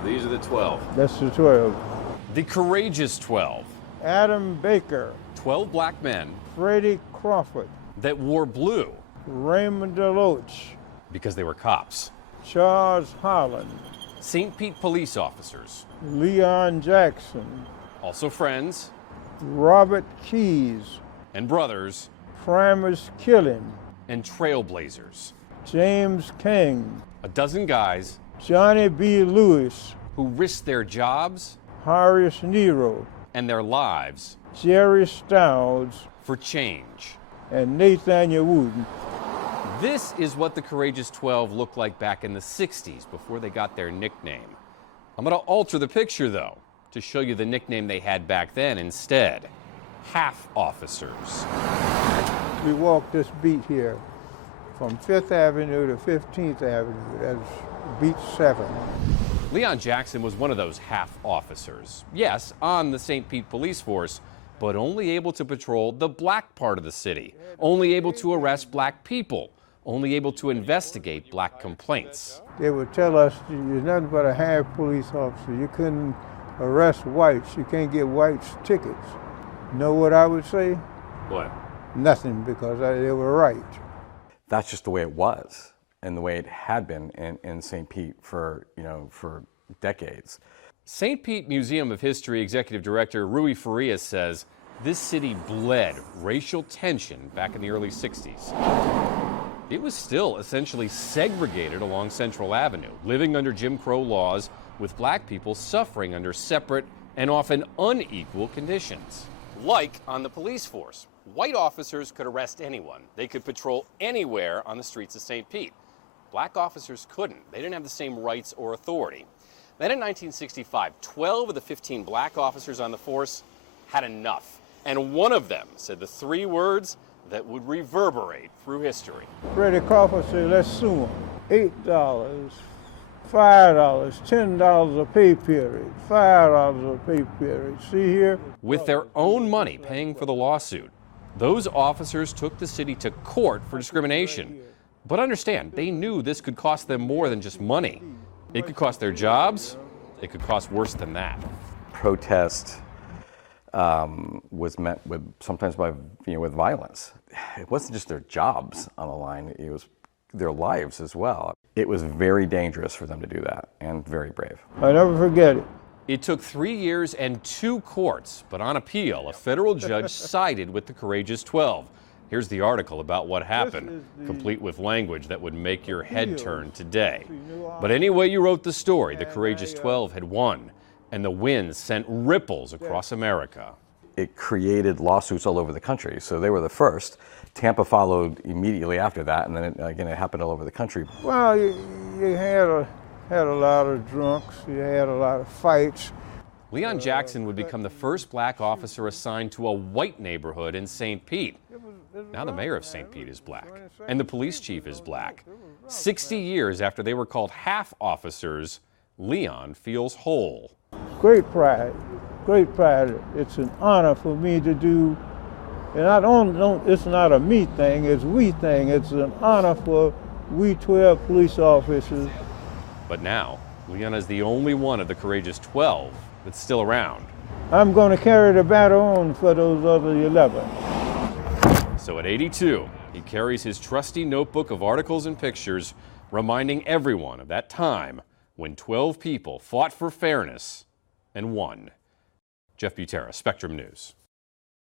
So these are the 12. That's the 12. The courageous 12. Adam Baker, 12 black men Freddie Crawford, that wore blue Raymond Deloach, because they were cops. Charles Holland, St. Pete police officers. Leon Jackson, Also friends Robert Keys, and brothers Primus Killing, and trailblazers. James King, A dozen guys Johnny B. Lewis, who risked their jobs Horace Nero, and their lives Jerry Stouds, for change. and Nathaniel Wooten. This is what the Courageous 12 looked like back in the 60s before they got their nickname. I'm going to alter the picture, though, to show you the nickname they had back then instead. Half officers. We walked this beat here from 5th Avenue to 15th Avenue. That's beat 7. Leon Jackson was one of those half officers. Yes, on the St. Pete police force, but only able to patrol the black part of the city, only able to arrest black people, only able to investigate black complaints. They would tell us you're nothing but a half police officer. You couldn't arrest whites. You can't get whites tickets. Know what I would say? What? Nothing, because they were right. That's just the way it was and the way it had been in St. Pete for decades. St. Pete Museum of History Executive Director Rui Farias says this city bled racial tension back in the early 60s. It was still essentially segregated along Central Avenue, living under Jim Crow laws, with black people suffering under separate and often unequal conditions. Like on the police force, white officers could arrest anyone. They could patrol anywhere on the streets of St. Pete. Black officers couldn't. They didn't have the same rights or authority. Then in 1965, 12 of the 15 black officers on the force had enough. And one of them said the 3 words that would reverberate through history. Freddie Crawford said, let's sue them. $8, $5, $10 a pay period, $5 a pay period. See here? With their own money paying for the lawsuit, those officers took the city to court for discrimination. But understand, they knew this could cost them more than just money. It could cost their jobs. It could cost worse than that. Protest was met with sometimes with violence. It wasn't just their jobs on the line; it was their lives as well. It was very dangerous for them to do that, and very brave. I never forget it. It took 3 years and 2 courts, but on appeal, a federal judge sided with the Courageous 12. Here's the article about what happened, complete with language that would make your head turn today. But any way you wrote the story, the Courageous 12 had won, and the win sent ripples across America. It created lawsuits all over the country, so they were the first. Tampa followed immediately after that, and then it happened all over the country. Well, you had a lot of drunks, you had a lot of fights. Leon Jackson would become the first black officer assigned to a white neighborhood in St. Pete. Now the mayor of St. Pete is black, and the police chief is black. 60 years after they were called half officers, Leon feels whole. Great pride, great pride. It's an honor for me to do, and it's not a me thing, it's we thing. It's an honor for we 12 police officers. But now, Leon is the only one of the Courageous 12 that's still around. I'm going to carry the baton for those other 11. So at 82, he carries his trusty notebook of articles and pictures, reminding everyone of that time when 12 people fought for fairness and won. Jeff Butera, Spectrum News.